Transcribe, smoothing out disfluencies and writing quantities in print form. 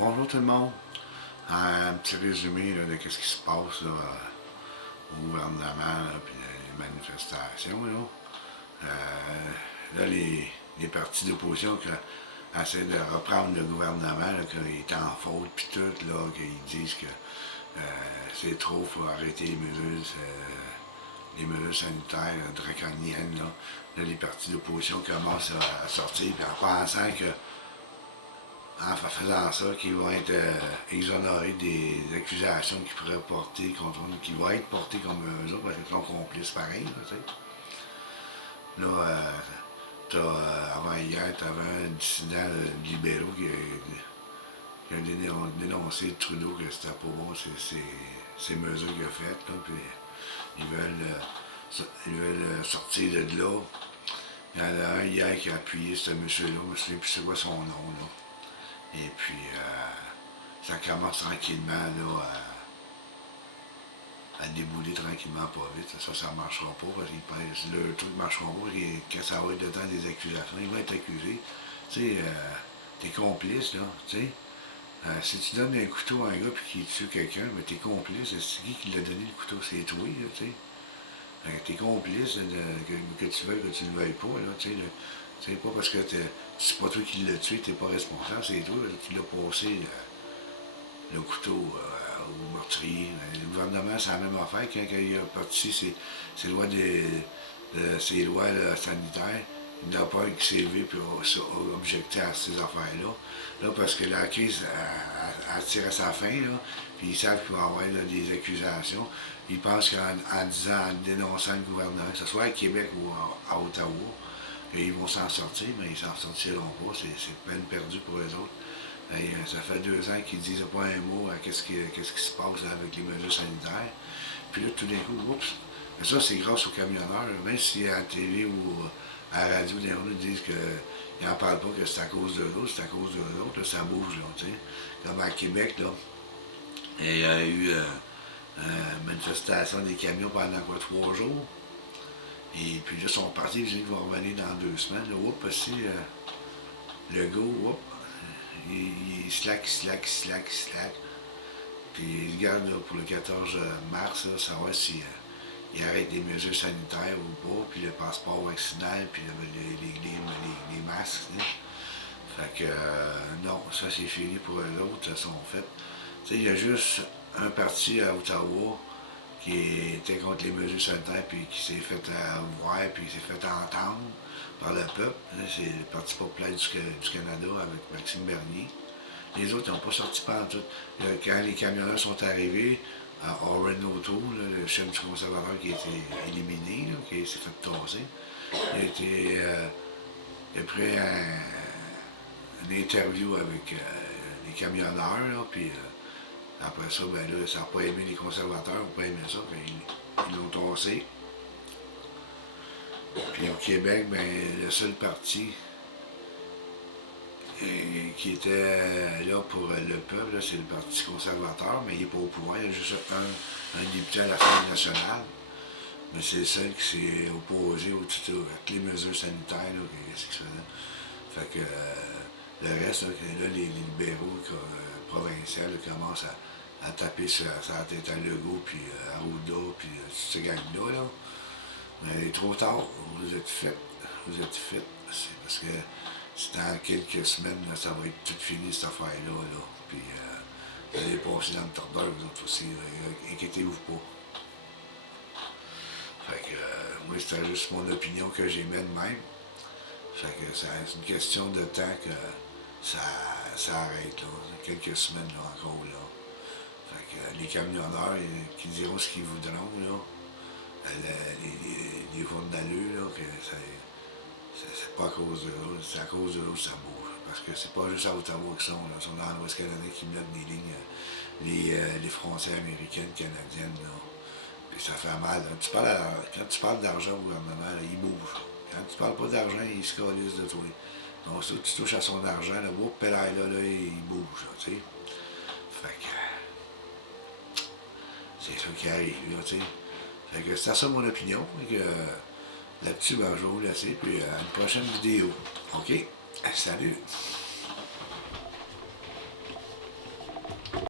Bonjour tout le monde. Un petit résumé là, de ce qui se passe là, au gouvernement, puis les manifestations. Là, les partis d'opposition qui essaient de reprendre le gouvernement, qu'il est en faute, puis tout, là, qu'ils disent que c'est trop, il faut arrêter les mesures sanitaires draconiennes. Là, les partis d'opposition commencent à sortir, puis en pensant que en faisant ça, qu'ils vont être exonérés des accusations qu'ils pourraient porter contre eux, qui vont être portées comme eux autres, parce qu'ils sont complices pareil, tu sais. Là, avant hier, tu avais un dissident libéraux qui a dénoncé Trudeau que c'était pas bon ces mesures qu'il a faites, là, puis ils veulent sortir de là. Il y en a un hier qui a appuyé ce monsieur-là, je ne me souviens plus c'est quoi son nom, là. Et puis, ça commence tranquillement là, à débouler tranquillement pas vite. Ça ne marchera pas parce que le truc ne marchera pas quand ça va être le temps des accusations. Ils vont être accusés. Tu sais, t'es complice, là. Tu sais, si tu donnes un couteau à un gars et qu'il tue quelqu'un, mais t'es complice. C'est qui l'a donné le couteau? C'est toi, là, tu sais. T'es complice que tu veuilles, que tu ne le veuilles pas, là, tu sais. C'est pas parce que c'est pas toi qui l'as tué, t'es pas responsable, c'est toi qui l'as passé le couteau au meurtrier. Le gouvernement, c'est la même affaire quand il a parti ses lois, ses lois là, sanitaires. Il n'a pas qui s'est levé pour objecter à ces affaires-là. Là, parce que la crise a tiré à sa fin, là, puis ils savent qu'il va y avoir là, des accusations. Ils pensent qu'en disant, en dénonçant le gouvernement, que ce soit à Québec ou à Ottawa, et ils vont s'en sortir, mais ils s'en sortiront pas. C'est peine perdue pour eux autres. Et, ça fait 2 ans qu'ils ne disent pas un mot à qu'est-ce qui se passe là, avec les mesures sanitaires. Puis là, tout d'un coup, oups! Mais ça, c'est grâce aux camionneurs. Même si à la télé ou à la radio, ils disent qu'ils n'en parlent pas, que c'est à cause de l'autre, c'est à cause de l'autre, ça bouge, là, tu sais. Comme à Québec, là, il y a eu une manifestation des camions pendant 3 jours. Et puis là, ils sont partis, ils disent qu'ils vont revenir dans 2 semaines. Là, oups, aussi, le gars, oups, il slack. Puis il regarde là, pour le 14 mars, là, savoir si il arrête les mesures sanitaires ou pas, puis le passeport vaccinal, puis les masques. Là. Fait que non, ça c'est fini pour eux autres, ça sont faits. Tu sais, il y a juste un parti à Ottawa qui était contre les mesures sanitaires, puis qui s'est fait voir, puis qui s'est fait entendre par le peuple. C'est le Parti populaire du Canada avec Maxime Bernier. Les autres n'ont pas sorti par tout. Quand les camionneurs sont arrivés, Oren O'Toole, le chef du conservateur qui a été éliminé, là, qui s'est fait tasser, il a pris une interview avec les camionneurs, là, puis après ça, ben là, ça n'a pas aimé les conservateurs, ils n'ont pas aimé ça, ils l'ont tassé. Puis au Québec, ben, le seul parti qui était là pour le peuple, c'est le Parti conservateur, mais il n'est pas au pouvoir, il y a juste un député à l'Assemblée nationale. Mais c'est le seul qui s'est opposé avec les mesures sanitaires, qu'est-ce qu'il faisait. Fait que le reste, là, les libéraux provinciaux commencent à taper sur la tête à Legault, puis à Arruda, puis toute cette gang-là. Là. Mais il est trop tard, vous êtes fait. C'est parce que c'est dans quelques semaines, là, ça va être tout fini, cette affaire-là. Là. Puis vous allez passer dans le tordeur, vous autres aussi. Inquiétez-vous pas. Fait que moi, c'était juste mon opinion que j'aimais de même. Fait que c'est une question de temps que ça arrête, là. Quelques semaines là, encore là. Fait que les camionneurs qui diront ce qu'ils voudront, là, les journaleux, là, que c'est pas à cause de l'autre, c'est à cause de l'autre ça bouge. Parce que c'est pas juste à Ottawa qu'ils sont, là. Ils sont dans l'Ouest canadien qui mettent des lignes, les frontières américaines, canadiennes, là. Puis ça fait mal. Quand tu parles d'argent au gouvernement, là, il bouge. Quand tu parles pas d'argent, il se calisse de toi. Donc, si tu touches à son argent, là, il bouge, là, tu sais. Fait que c'est ça qui arrive, là, tu sais. Fait que c'est ça mon opinion. Fait que là-dessus, ben, je vais vous laisser, puis à une prochaine vidéo. OK? Salut!